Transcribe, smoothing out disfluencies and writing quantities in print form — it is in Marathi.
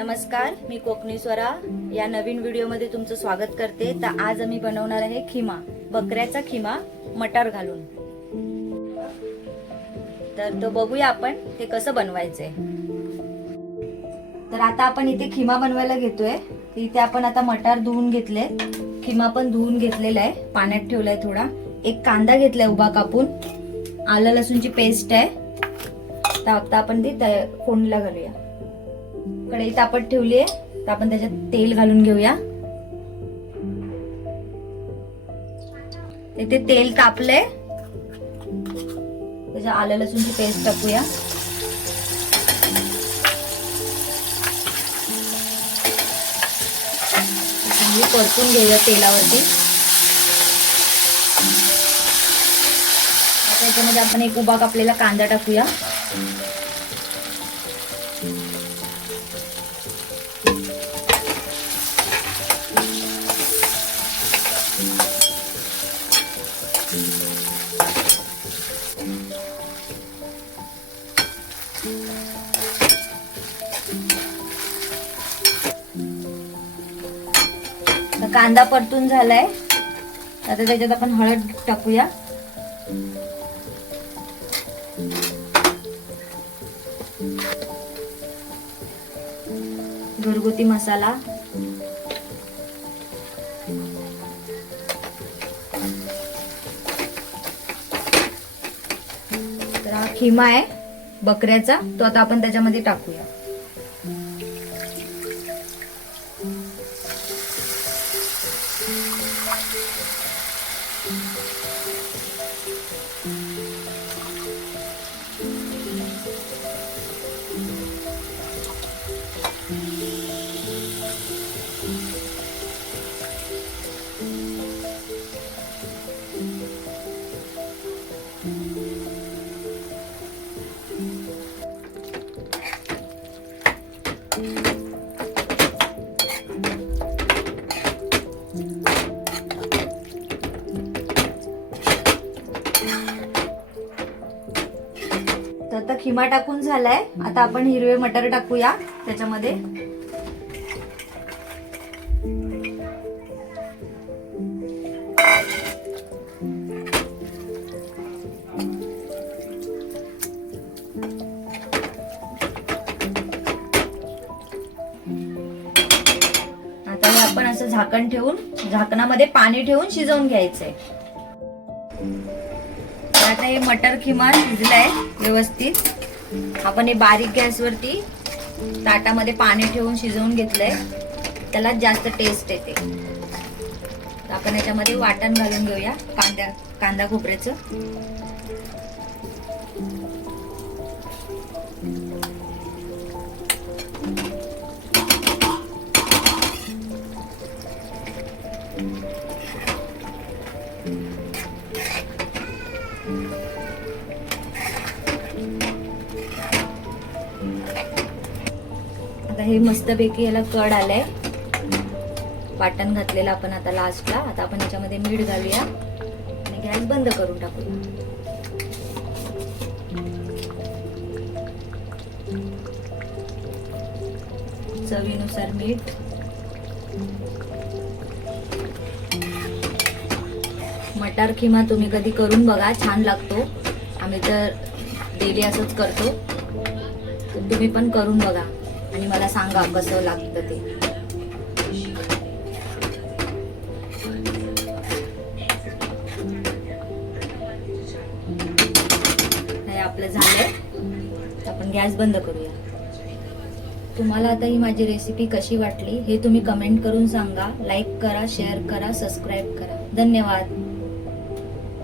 नमस्कार, मी कोकणी स्वरा या नवीन व्हिडिओमध्ये तुमचं स्वागत करते। तर आज आम्ही बनवणार आहे खिमा, बकऱ्याचा खिमा मटार घालून। तर तो बघूया आपण ते कसं बनवायचंय। तर आता आपण इथे खिमा बनवायला घेतोय। इथे आपण आता मटार धुवून घेतले, खिमा पण धुवून घेतलेला आहे, पाण्यात ठेवलाय थोडा। एक कांदा घेतलाय उभा कापून, आलं लसूणची पेस्ट आहे। तर आता आपण ते फोडणीला घालूया। कढई तापत ठेवली आहे, तर आपण त्याच्यात तेल घालून घेऊया। इथे तेल तापलंय, त्याच्यात आलं लसूणची पेस्ट टाकूया। परतून घेऊया तेलावरती। आता याच्यामध्ये आपण एक उभा कापलेला कांदा टाकूया। कांदा परतून झालाय, आता त्याच्यात आपण हळद टाकूया। घरगुती मसाला, तर हा खिमा आहे बकऱ्याचा, तो आता आपण त्याच्यामध्ये टाकूया। तर खिमा टाकून झालाय, आता आपण हिरवे मटार टाकूया त्याच्यामध्ये। आता हे आपण असं झाकण ठेवून, झाकणामध्ये पाणी ठेवून शिजवून घ्यायचंय। आता हे मटर खिमा शिजलाय व्यवस्थित। आपण हे बारीक गॅसवरती ताटामध्ये पाणी ठेवून शिजवून घेतलंय, त्याला जास्त टेस्ट येते। आपण याच्यामध्ये वाटण घालून घेऊया कांदा खोबऱ्याचं। आता हे मस्तपैकी याला कड आलाय, वाटण घातलेलं आपण आता लास्टला। आता आपण याच्यामध्ये मीठ घालूया आणि गॅस बंद करून टाकूया। चवीनुसार मीठ, मटार खिमा तुम्ही कधी करून बघा, छान लागतो। आम्ही तर डेली असंच करतो, तर तुम्ही पण करून बघा आणि मला सांगा कसं लागतं ते। हे आपलं झालंय, आपण गॅस बंद करूया। तुम्हाला आता ही माझी रेसिपी कशी वाटली हे तुम्ही कमेंट करून सांगा। लाईक करा, शेअर करा, सबस्क्राईब करा। धन्यवाद।